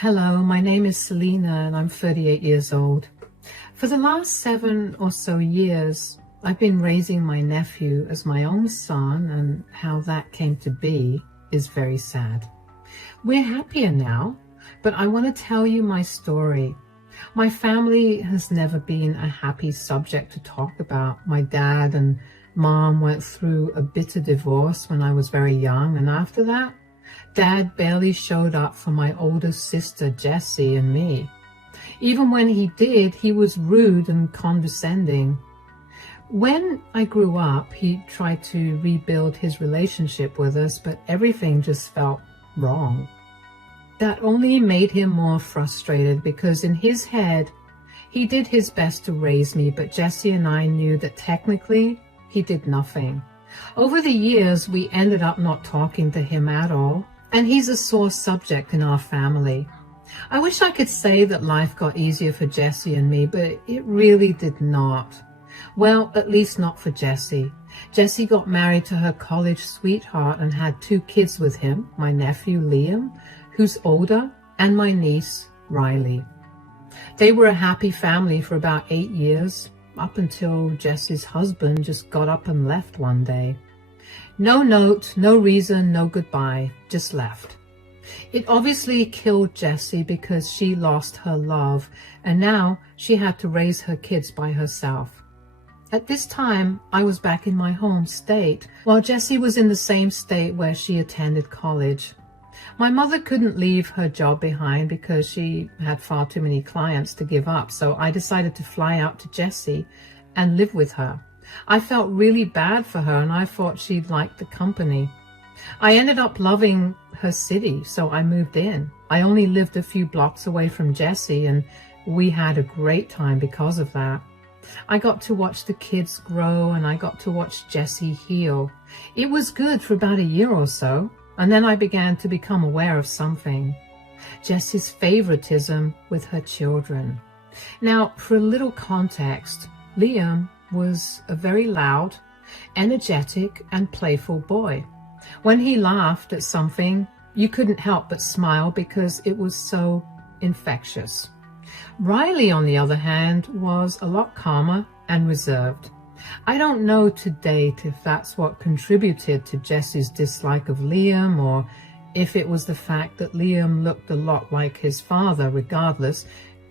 Hello, my name is Selena and I'm 38 years old. For the last 7 or so years, I've been raising my nephew as my own son, and how that came to be is very sad. We're happier now, but I want to tell you my story. My family has never been a happy subject to talk about. My dad and mom went through a bitter divorce when I was very young, and after that, Dad barely showed up for my older sister Jessie and me. Even when he did, he was rude and condescending. When I grew up, he tried to rebuild his relationship with us, but everything just felt wrong. That only made him more frustrated because in his head, he did his best to raise me, but Jessie and I knew that technically he did nothing. Over the years, we ended up not talking to him at all, and he's a sore subject in our family. I wish I could say that life got easier for Jessie and me, but it really did not. Well, at least not for Jessie. Jessie got married to her college sweetheart and had 2 kids with him, my nephew Liam, who's older, and my niece Riley. They were a happy family for about 8 years, up until Jessie's husband just got up and left one day. No note, no reason, no goodbye, just left. It obviously killed Jessie because she lost her love, and now she had to raise her kids by herself. At this time, I was back in my home state, while Jessie was in the same state where she attended college. My mother couldn't leave her job behind because she had far too many clients to give up, so I decided to fly out to Jessie and live with her. I felt really bad for her, and I thought she'd like the company. I ended up loving her city, so I moved in. I only lived a few blocks away from Jessie, and we had a great time because of that. I got to watch the kids grow, and I got to watch Jessie heal. It was good for about a year or so, and then I began to become aware of something. Jessie's favoritism with her children. Now, for a little context, Liam was a very loud, energetic, and playful boy. When he laughed at something, you couldn't help but smile because it was so infectious. Riley, on the other hand, was a lot calmer and reserved. I don't know to date if that's what contributed to Jessie's dislike of Liam, or if it was the fact that Liam looked a lot like his father. Regardless,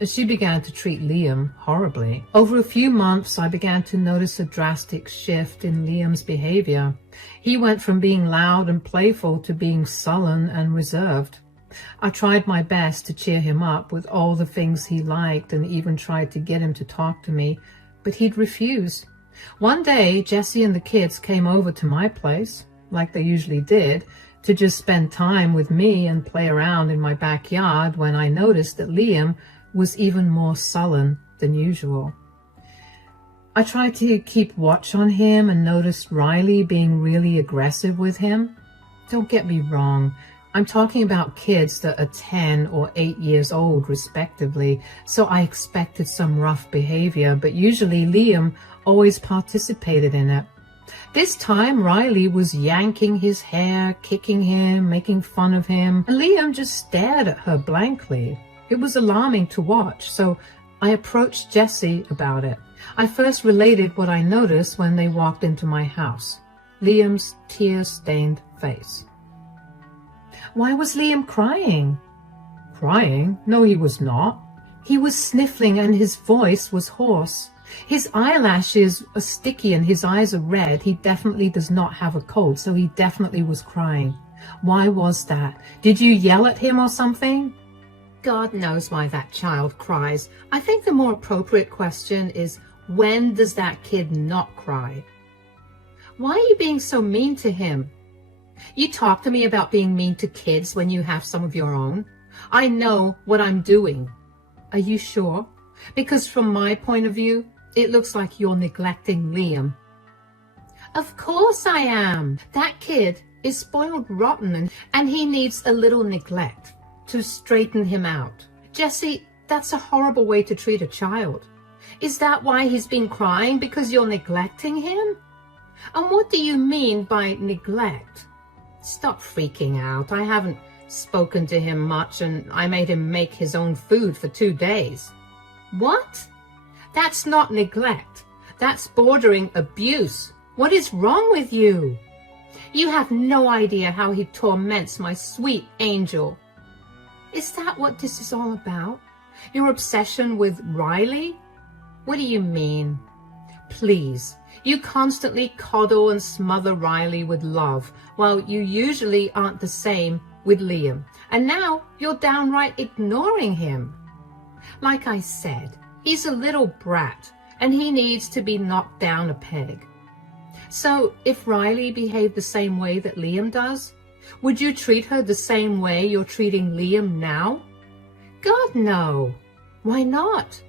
she began to treat Liam horribly. Over a few months, I began to notice a drastic shift in Liam's behavior. He went from being loud and playful to being sullen and reserved. I tried my best to cheer him up with all the things he liked, and even tried to get him to talk to me, but he'd refuse. One day, Jessie and the kids came over to my place, like they usually did, to just spend time with me and play around in my backyard, when I noticed that Liam was even more sullen than usual. I tried to keep watch on him and noticed Riley being really aggressive with him. Don't get me wrong, I'm talking about kids that are 10 or 8 years old respectively, so I expected some rough behavior, but usually Liam always participated in it. This time Riley was yanking his hair, kicking him, making fun of him, and Liam just stared at her blankly. It was alarming to watch, so I approached Jessie about it. I first related what I noticed when they walked into my house: Liam's tear-stained face. Why was Liam crying? Crying? No, he was not. He was sniffling and his voice was hoarse. His eyelashes are sticky and his eyes are red. He definitely does not have a cold, so he definitely was crying. Why was that? Did you yell at him or something? God knows why that child cries. I think the more appropriate question is, when does that kid not cry? Why are you being so mean to him? You talk to me about being mean to kids when you have some of your own. I know what I'm doing. Are you sure? Because from my point of view, it looks like you're neglecting Liam. Of course I am. That kid is spoiled rotten, and he needs a little neglect to straighten him out. Jessie, that's a horrible way to treat a child. Is that why he's been crying? Because you're neglecting him? And what do you mean by neglect? Stop freaking out. I haven't spoken to him much, and I made him make his own food for 2 days. What? That's not neglect. That's bordering abuse. What is wrong with you? You have no idea how he torments my sweet angel. Is that what this is all about? Your obsession with Riley? What do you mean? Please, you constantly coddle and smother Riley with love, while you usually aren't the same with Liam. And now you're downright ignoring him. Like I said, he's a little brat, and he needs to be knocked down a peg. So if Riley behaved the same way that Liam does, would you treat her the same way you're treating Liam now? God, no. Why not?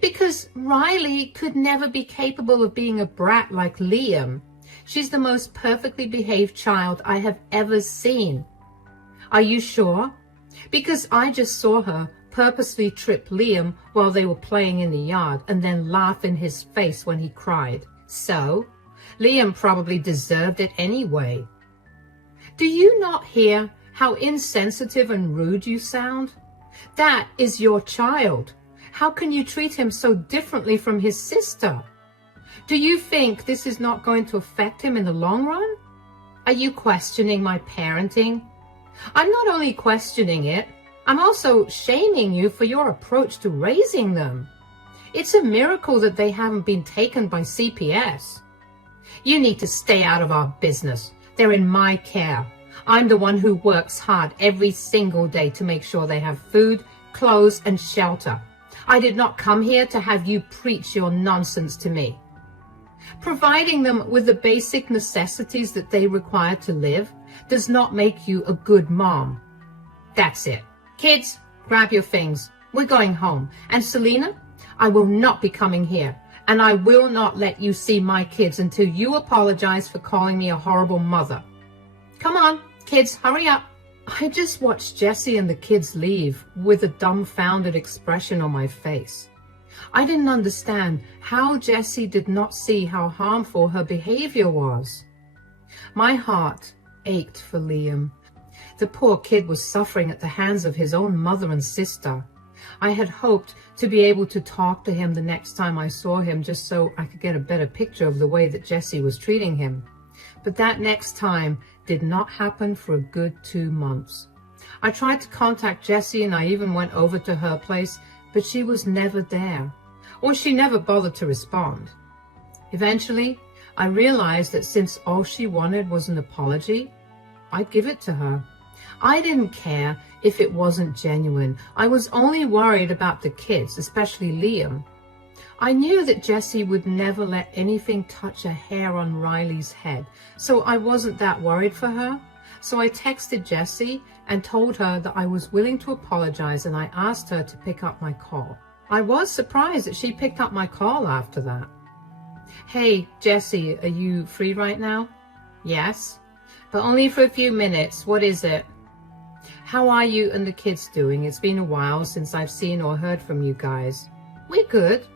Because Riley could never be capable of being a brat like Liam. She's the most perfectly behaved child I have ever seen. Are you sure? Because I just saw her purposely trip Liam while they were playing in the yard and then laugh in his face when he cried. So, Liam probably deserved it anyway. Do you not hear how insensitive and rude you sound? That is your child. How can you treat him so differently from his sister? Do you think this is not going to affect him in the long run? Are you questioning my parenting? I'm not only questioning it, I'm also shaming you for your approach to raising them. It's a miracle that they haven't been taken by CPS. You need to stay out of our business. They're in my care. I'm the one who works hard every single day to make sure they have food, clothes, and shelter. I did not come here to have you preach your nonsense to me. Providing them with the basic necessities that they require to live does not make you a good mom. That's it. Kids, grab your things. We're going home. And Selena, I will not be coming here. And I will not let you see my kids until you apologize for calling me a horrible mother. Come on, kids, hurry up. I just watched Jessie and the kids leave with a dumbfounded expression on my face. I didn't understand how Jessie did not see how harmful her behavior was. My heart ached for Liam. The poor kid was suffering at the hands of his own mother and sister. I had hoped to be able to talk to him the next time I saw him just so I could get a better picture of the way that Jessie was treating him. But that next time did not happen for a good 2 months. I tried to contact Jessie and I even went over to her place, but she was never there, or she never bothered to respond. Eventually, I realized that since all she wanted was an apology, I'd give it to her. I didn't care if it wasn't genuine. I was only worried about the kids, especially Liam. I knew that Jessie would never let anything touch a hair on Riley's head, so I wasn't that worried for her. So I texted Jessie and told her that I was willing to apologize, and I asked her to pick up my call. I was surprised that she picked up my call after that. Hey, Jessie, are you free right now? Yes, but only for a few minutes. What is it? How are you and the kids doing? It's been a while since I've seen or heard from you guys. We're good.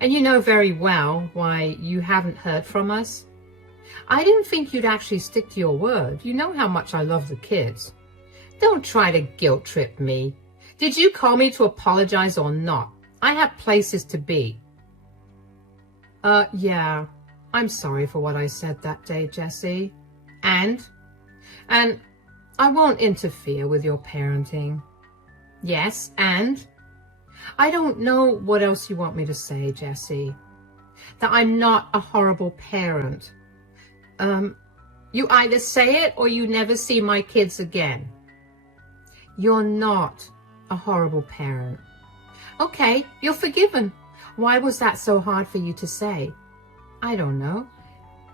And you know very well why you haven't heard from us. I didn't think you'd actually stick to your word. You know how much I love the kids. Don't try to guilt trip me. Did you call me to apologize or not? I have places to be. Yeah. I'm sorry for what I said that day, Jessie. And I won't interfere with your parenting. Yes, and? I don't know what else you want me to say, Jessie. That I'm not a horrible parent. You either say it or you never see my kids again. You're not a horrible parent. Okay, you're forgiven. Why was that so hard for you to say? I don't know.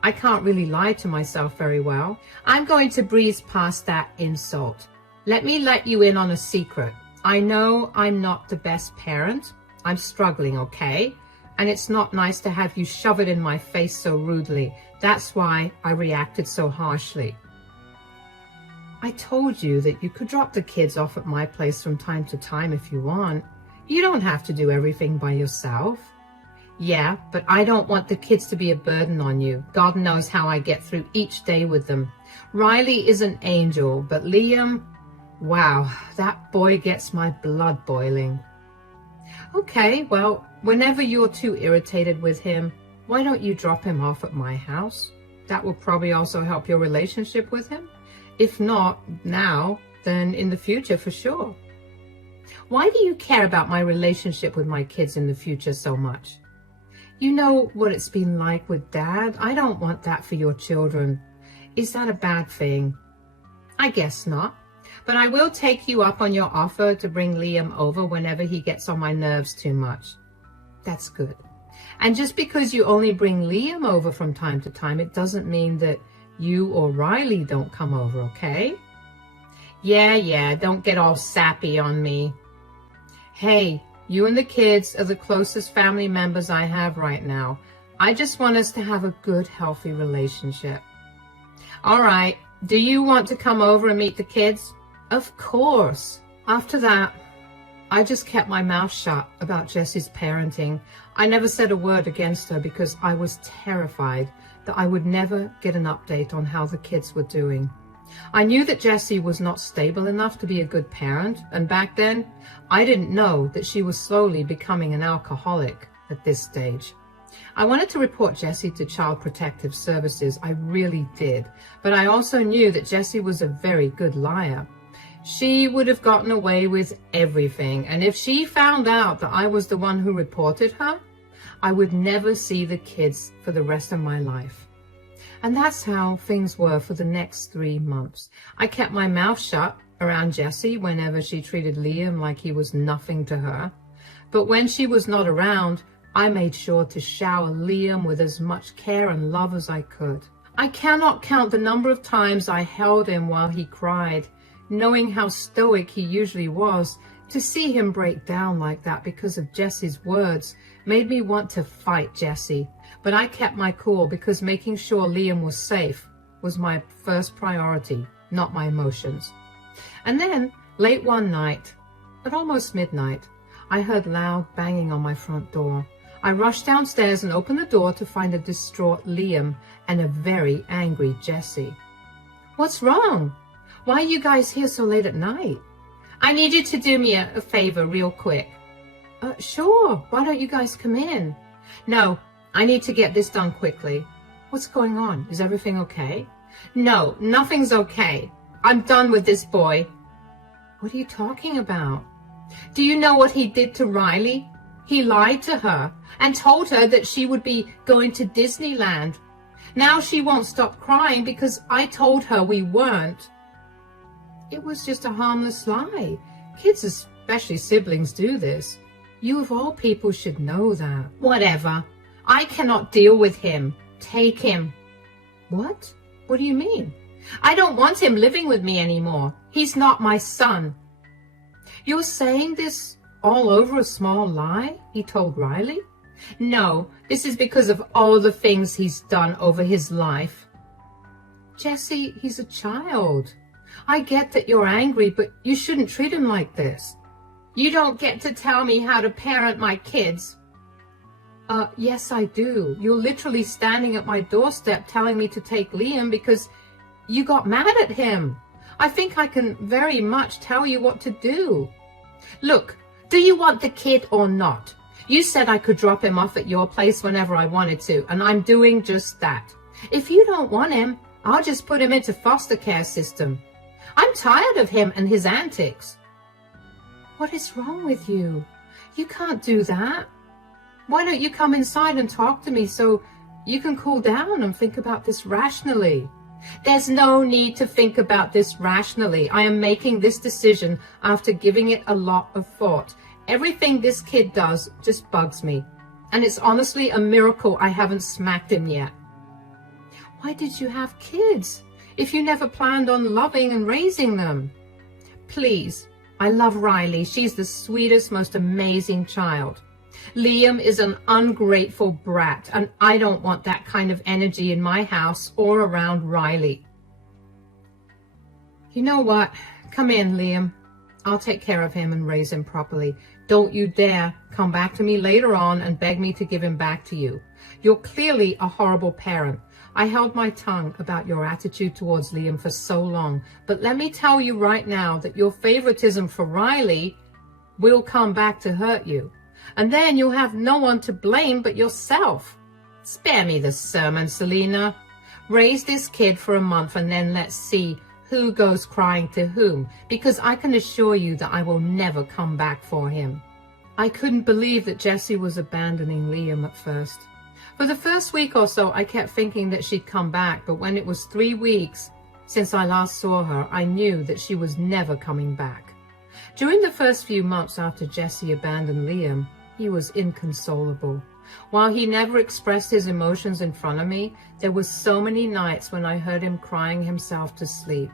I can't really lie to myself very well. I'm going to breeze past that insult. Let me let you in on a secret. I know I'm not the best parent. I'm struggling, okay? And it's not nice to have you shove it in my face so rudely. That's why I reacted so harshly. I told you that you could drop the kids off at my place from time to time if you want. You don't have to do everything by yourself. Yeah, but I don't want the kids to be a burden on you. God knows how I get through each day with them. Riley is an angel, but Liam, Wow, that boy gets my blood boiling. Okay, well, whenever you're too irritated with him, why don't you drop him off at my house? That will probably also help your relationship with him. If not now, then in the future for sure. Why do you care about my relationship with my kids in the future so much? You know what it's been like with Dad. I don't want that for your children. Is that a bad thing? I guess not. But I will take you up on your offer to bring Liam over whenever he gets on my nerves too much. That's good. And just because you only bring Liam over from time to time, it doesn't mean that you or Riley don't come over, okay? Yeah, don't get all sappy on me. Hey, you and the kids are the closest family members I have right now. I just want us to have a good, healthy relationship. All right, do you want to come over and meet the kids? Of course. After that, I just kept my mouth shut about Jessie's parenting. I never said a word against her because I was terrified that I would never get an update on how the kids were doing. I knew that Jessie was not stable enough to be a good parent, and back then, I didn't know that she was slowly becoming an alcoholic at this stage. I wanted to report Jessie to Child Protective Services, I really did, but I also knew that Jessie was a very good liar. She would have gotten away with everything, and if she found out that I was the one who reported her, I would never see the kids for the rest of my life. And that's how things were for the next 3 months. I kept my mouth shut around Jessie whenever she treated Liam like he was nothing to her. But when she was not around, I made sure to shower Liam with as much care and love as I could. I cannot count the number of times I held him while he cried. Knowing how stoic he usually was, to see him break down like that because of Jessie's words made me want to fight Jessie. But I kept my cool because making sure Liam was safe was my first priority, not my emotions. And then, late one night, at almost midnight, I heard loud banging on my front door. I rushed downstairs and opened the door to find a distraught Liam and a very angry Jessie. What's wrong? Why are you guys here so late at night? I need you to do me a favor real quick. Sure. Why don't you guys come in? No, I need to get this done quickly. What's going on? Is everything okay? No, nothing's okay. I'm done with this boy. What are you talking about? Do you know what he did to Riley? He lied to her and told her that she would be going to Disneyland. Now she won't stop crying because I told her we weren't. It was just a harmless lie. Kids, especially siblings, do this. You of all people should know that. Whatever. I cannot deal with him. Take him. What? What do you mean? I don't want him living with me anymore. He's not my son. You're saying this all over a small lie? He told Riley. No, this is because of all the things he's done over his life. Jessie, he's a child. I get that you're angry, but you shouldn't treat him like this. You don't get to tell me how to parent my kids. Yes, I do. You're literally standing at my doorstep telling me to take Liam because you got mad at him. I think I can very much tell you what to do. Look, do you want the kid or not? You said I could drop him off at your place whenever I wanted to, and I'm doing just that. If you don't want him, I'll just put him into foster care system. I'm tired of him and his antics. What is wrong with you? You can't do that. Why don't you come inside and talk to me so you can cool down and think about this rationally? There's no need to think about this rationally. I am making this decision after giving it a lot of thought. Everything this kid does just bugs me. And it's honestly a miracle I haven't smacked him yet. Why did you have kids if you never planned on loving and raising them? Please, I love Riley. She's the sweetest, most amazing child. Liam is an ungrateful brat, and I don't want that kind of energy in my house or around Riley. You know what? Come in, Liam. I'll take care of him and raise him properly. Don't you dare come back to me later on and beg me to give him back to you. You're clearly a horrible parent, I held my tongue about your attitude towards Liam for so long, but let me tell you right now that your favoritism for Riley will come back to hurt you. And then you'll have no one to blame but yourself. Spare me the sermon, Selena. Raise this kid for a month and then let's see who goes crying to whom, because I can assure you that I will never come back for him. I couldn't believe that Jessie was abandoning Liam at first. For the first week or so, I kept thinking that she'd come back, but when it was 3 weeks since I last saw her, I knew that she was never coming back. During the first few months after Jessie abandoned Liam, he was inconsolable. While he never expressed his emotions in front of me, there were so many nights when I heard him crying himself to sleep.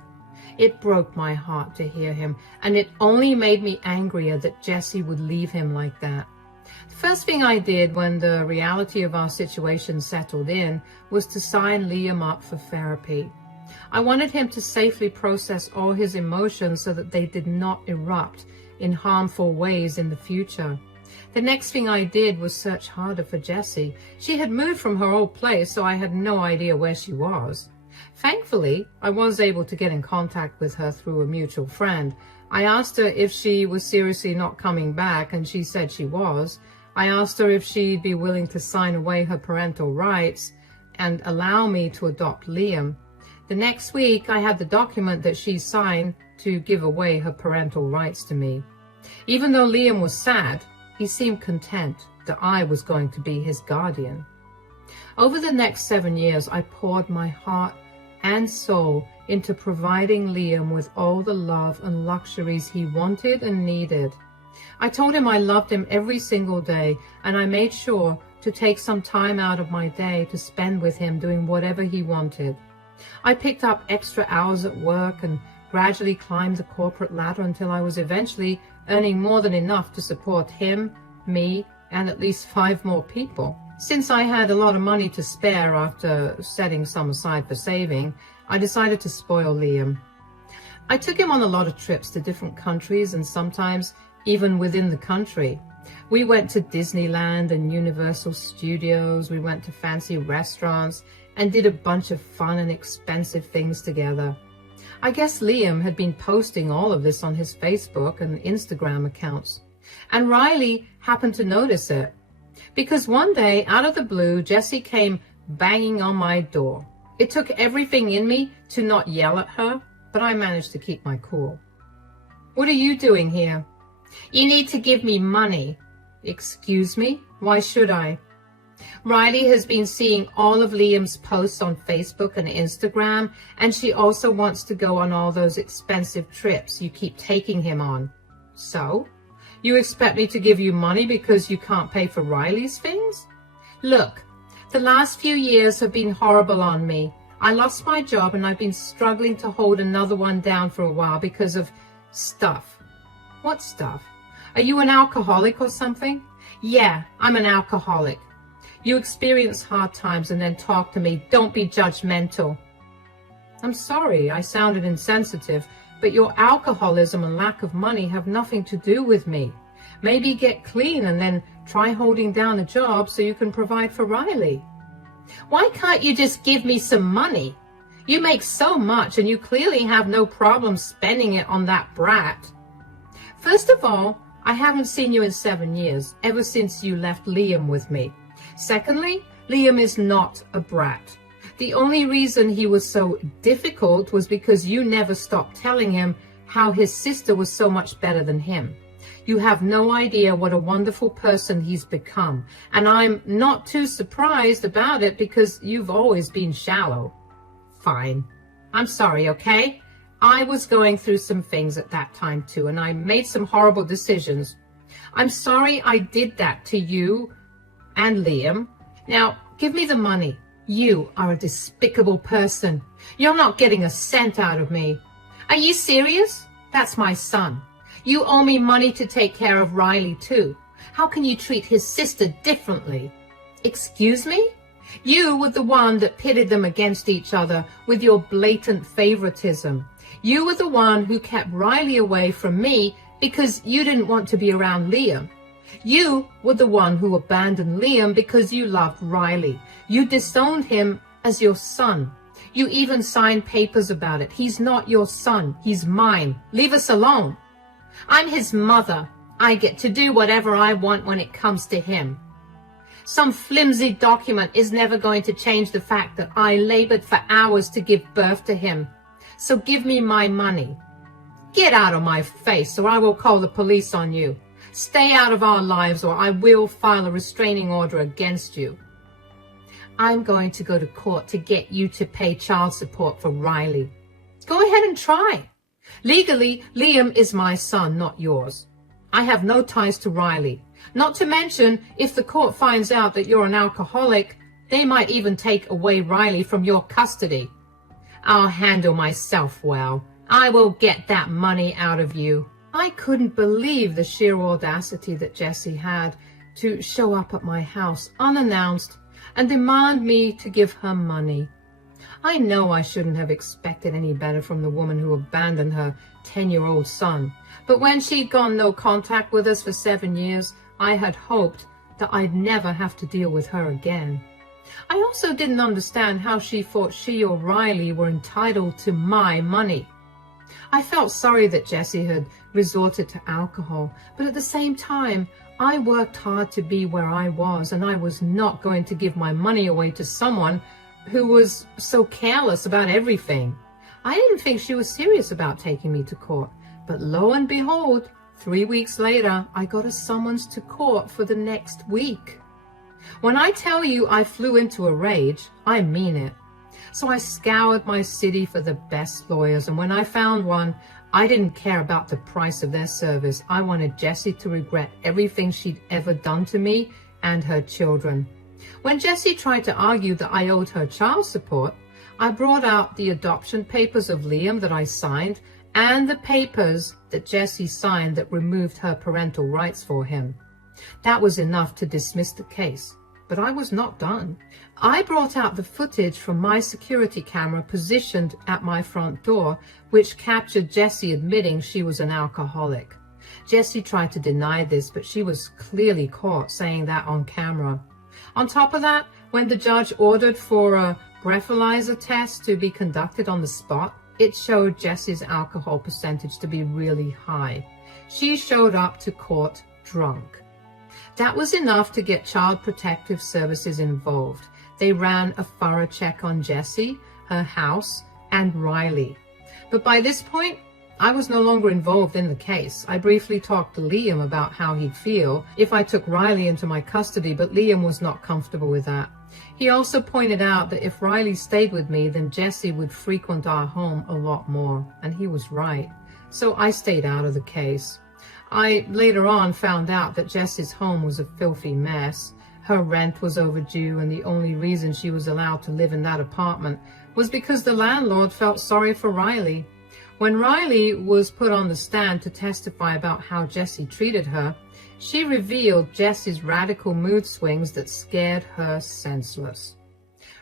It broke my heart to hear him, and it only made me angrier that Jessie would leave him like that. The first thing I did when the reality of our situation settled in was to sign Liam up for therapy. I wanted him to safely process all his emotions so that they did not erupt in harmful ways in the future. The next thing I did was search harder for Jessie. She had moved from her old place, so I had no idea where she was. Thankfully, I was able to get in contact with her through a mutual friend. I asked her if she was seriously not coming back, and she said she was. I asked her if she'd be willing to sign away her parental rights and allow me to adopt Liam. The next week, I had the document that she signed to give away her parental rights to me. Even though Liam was sad, he seemed content that I was going to be his guardian. Over the next 7 years, I poured my heart and soul into providing Liam with all the love and luxuries he wanted and needed. I told him I loved him every single day, and I made sure to take some time out of my day to spend with him doing whatever he wanted. I picked up extra hours at work and gradually climbed the corporate ladder until I was eventually earning more than enough to support him, me, and at least 5 more people. Since I had a lot of money to spare after setting some aside for saving, I decided to spoil Liam. I took him on a lot of trips to different countries and sometimes even within the country. We went to Disneyland and Universal Studios, we went to fancy restaurants and did a bunch of fun and expensive things together. I guess Liam had been posting all of this on his Facebook and Instagram accounts. And Riley happened to notice it. Because one day, out of the blue, Jessie came banging on my door. It took everything in me to not yell at her, but I managed to keep my cool. "What are you doing here?" "You need to give me money." "Excuse me? Why should I?" "Riley has been seeing all of Liam's posts on Facebook and Instagram, and she also wants to go on all those expensive trips you keep taking him on." "So? You expect me to give you money because you can't pay for Riley's things?" "Look, the last few years have been horrible on me. I lost my job and I've been struggling to hold another one down for a while because of stuff." "What stuff? Are you an alcoholic or something?" "Yeah, I'm an alcoholic." "You experience hard times and then talk to me. Don't be judgmental." "I'm sorry, I sounded insensitive, but your alcoholism and lack of money have nothing to do with me. Maybe get clean and then try holding down a job so you can provide for Riley." "Why can't you just give me some money? You make so much and you clearly have no problem spending it on that brat." "First of all, I haven't seen you in 7 years, ever since you left Liam with me. Secondly, Liam is not a brat. The only reason he was so difficult was because you never stopped telling him how his sister was so much better than him. You have no idea what a wonderful person he's become, and I'm not too surprised about it because you've always been shallow." "Fine. I'm sorry, okay? I was going through some things at that time too, and I made some horrible decisions. I'm sorry I did that to you and Liam. Now, give me the money. You are a despicable person. You're not getting a cent out of me." "Are you serious? That's my son. You owe me money to take care of Riley too. How can you treat his sister differently?" "Excuse me? You were the one that pitted them against each other with your blatant favoritism. You were the one who kept Riley away from me because you didn't want to be around Liam. You were the one who abandoned Liam because you loved Riley. You disowned him as your son. You even signed papers about it. He's not your son. He's mine. Leave us alone. I'm his mother. I get to do whatever I want when it comes to him. Some flimsy document is never going to change the fact that I labored for hours to give birth to him. So give me my money. Get out of my face, or I will call the police on you. Stay out of our lives, or I will file a restraining order against you. I'm going to go to court to get you to pay child support for Riley. Go ahead and try. Legally, Liam is my son, not yours. I have no ties to Riley. Not to mention, if the court finds out that you're an alcoholic, they might even take away Riley from your custody. I'll handle myself well. I will get that money out of you. I couldn't believe the sheer audacity that Jessie had to show up at my house unannounced and demand me to give her money. I know I shouldn't have expected any better from the woman who abandoned her 10-year-old son, but when she'd gone no contact with us for 7 years, I had hoped that I'd never have to deal with her again. I also didn't understand how she thought she or Riley were entitled to my money. I felt sorry that Jessie had resorted to alcohol, but at the same time, I worked hard to be where I was, and I was not going to give my money away to someone who was so careless about everything. I didn't think she was serious about taking me to court, but lo and behold, 3 weeks later, I got a summons to court for the next week. When I tell you I flew into a rage, I mean it. So I scoured my city for the best lawyers, and when I found one, I didn't care about the price of their service. I wanted Jessie to regret everything she'd ever done to me and her children. When Jessie tried to argue that I owed her child support, I brought out the adoption papers of Liam that I signed and the papers that Jessie signed that removed her parental rights for him. That was enough to dismiss the case, but I was not done. I brought out the footage from my security camera positioned at my front door, which captured Jessie admitting she was an alcoholic. Jessie tried to deny this, but she was clearly caught saying that on camera. On top of that, when the judge ordered for a breathalyzer test to be conducted on the spot, it showed Jessie's alcohol percentage to be really high. She showed up to court drunk. That was enough to get Child Protective Services involved. They ran a thorough check on Jessie, her house, and Riley. But by this point, I was no longer involved in the case. I briefly talked to Liam about how he'd feel if I took Riley into my custody, but Liam was not comfortable with that. He also pointed out that if Riley stayed with me, then Jessie would frequent our home a lot more, and he was right. So I stayed out of the case. I later on found out that Jessie's home was a filthy mess. Her rent was overdue, and the only reason she was allowed to live in that apartment was because the landlord felt sorry for Riley. When Riley was put on the stand to testify about how Jessie treated her, she revealed Jessie's radical mood swings that scared her senseless.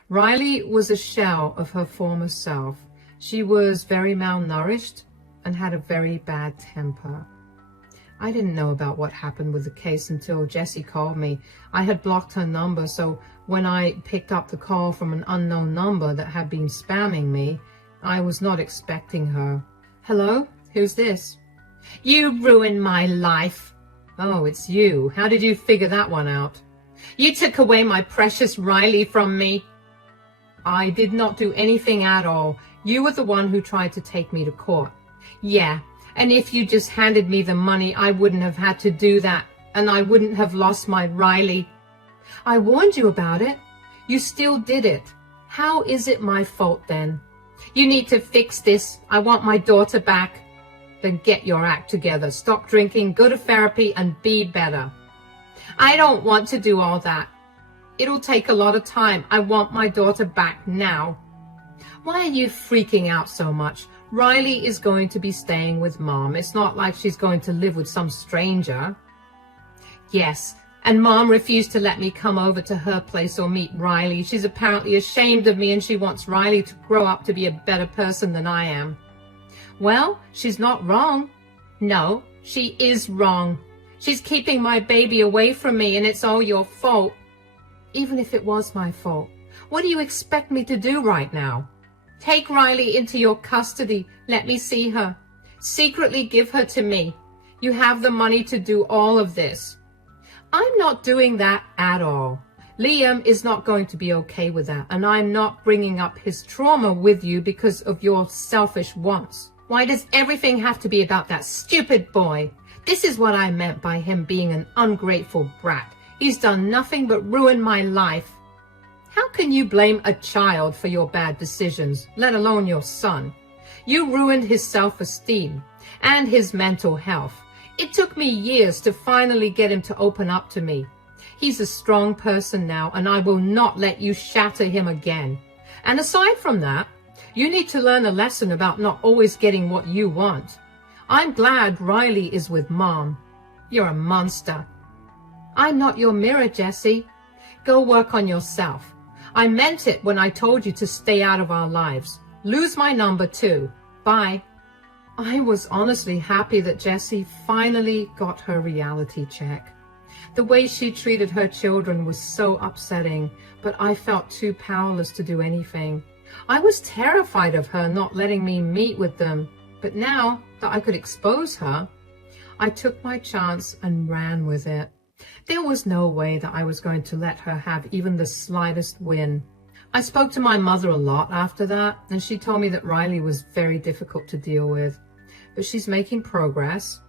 Riley was a shell of her former self. She was very malnourished and had a very bad temper. I didn't know about what happened with the case until Jessie called me. I had blocked her number, so when I picked up the call from an unknown number that had been spamming me, I was not expecting her. Hello? Who's this? You ruined my life. Oh, it's you. How did you figure that one out? You took away my precious Riley from me. I did not do anything at all. You were the one who tried to take me to court. Yeah. And if you just handed me the money, I wouldn't have had to do that, and I wouldn't have lost my Riley. I warned you about it. You still did it. How is it my fault then? You need to fix this. I want my daughter back. Then get your act together. Stop drinking, go to therapy, and be better. I don't want to do all that. It'll take a lot of time. I want my daughter back now. Why are you freaking out so much? Riley is going to be staying with Mom. It's not like she's going to live with some stranger. Yes, and Mom refused to let me come over to her place or meet Riley. She's apparently ashamed of me, and she wants Riley to grow up to be a better person than I am. Well, she's not wrong. No, she is wrong. She's keeping my baby away from me, and it's all your fault. Even if it was my fault, What do you expect me to do right now? Take Riley into your custody. Let me see her. Secretly give her to me. You have the money to do all of this. I'm not doing that at all. Liam is not going to be okay with that, and I'm not bringing up his trauma with you because of your selfish wants. Why does everything have to be about that stupid boy? This is what I meant by him being an ungrateful brat. He's done nothing but ruin my life. How can you blame a child for your bad decisions, let alone your son? You ruined his self-esteem and his mental health. It took me years to finally get him to open up to me. He's a strong person now, and I will not let you shatter him again. And aside from that, you need to learn a lesson about not always getting what you want. I'm glad Riley is with Mom. You're a monster. I'm not your mirror, Jesse. Go work on yourself. I meant it when I told you to stay out of our lives. Lose my number too. Bye. I was honestly happy that Jessie finally got her reality check. The way she treated her children was so upsetting, but I felt too powerless to do anything. I was terrified of her not letting me meet with them, but now that I could expose her, I took my chance and ran with it. There was no way that I was going to let her have even the slightest win. I spoke to my mother a lot after that, and she told me that Riley was very difficult to deal with, but she's making progress.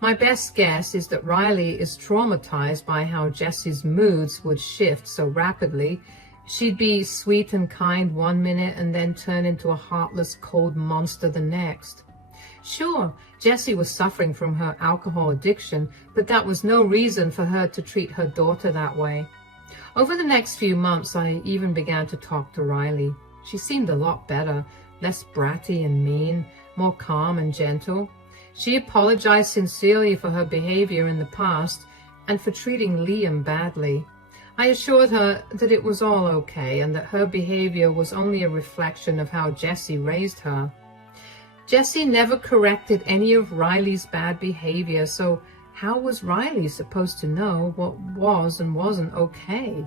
My best guess is that Riley is traumatized by how Jessie's moods would shift so rapidly. She'd be sweet and kind one minute and then turn into a heartless, cold monster the next. Sure, Jessie was suffering from her alcohol addiction, but that was no reason for her to treat her daughter that way. Over the next few months, I even began to talk to Riley. She seemed a lot better, less bratty and mean, more calm and gentle. She apologized sincerely for her behavior in the past and for treating Liam badly. I assured her that it was all okay and that her behavior was only a reflection of how Jessie raised her. Jessie never corrected any of Riley's bad behavior, so how was Riley supposed to know what was and wasn't okay?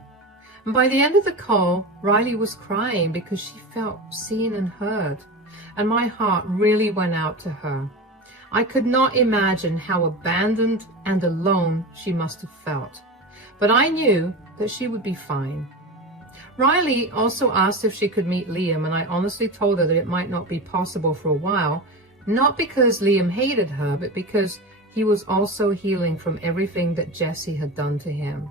And by the end of the call, Riley was crying because she felt seen and heard, and my heart really went out to her. I could not imagine how abandoned and alone she must have felt, but I knew that she would be fine. Riley also asked if she could meet Liam, and I honestly told her that it might not be possible for a while, not because Liam hated her, but because he was also healing from everything that Jessie had done to him.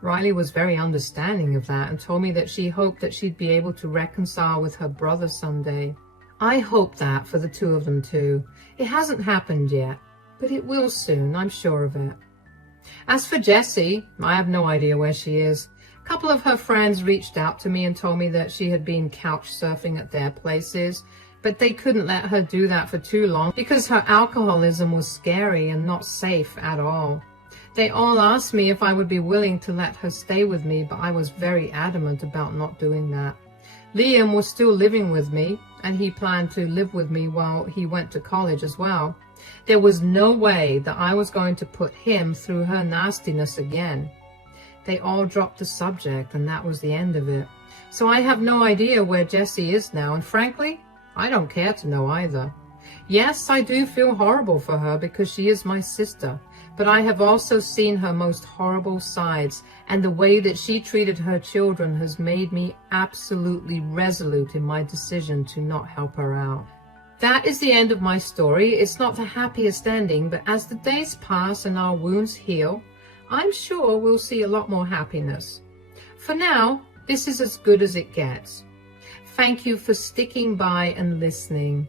Riley was very understanding of that and told me that she hoped that she'd be able to reconcile with her brother someday. I hope that for the two of them too. It hasn't happened yet, but it will soon, I'm sure of it. As for Jessie, I have no idea where she is. A couple of her friends reached out to me and told me that she had been couch surfing at their places, but they couldn't let her do that for too long because her alcoholism was scary and not safe at all. They all asked me if I would be willing to let her stay with me, but I was very adamant about not doing that. Liam was still living with me, and he planned to live with me while he went to college as well. There was no way that I was going to put him through her nastiness again. They all dropped the subject, and that was the end of it. So I have no idea where Jessie is now, and frankly, I don't care to know either. Yes, I do feel horrible for her because she is my sister, but I have also seen her most horrible sides, and the way that she treated her children has made me absolutely resolute in my decision to not help her out. That is the end of my story. It's not the happiest ending, but as the days pass and our wounds heal, I'm sure we'll see a lot more happiness. For now, this is as good as it gets. Thank you for sticking by and listening.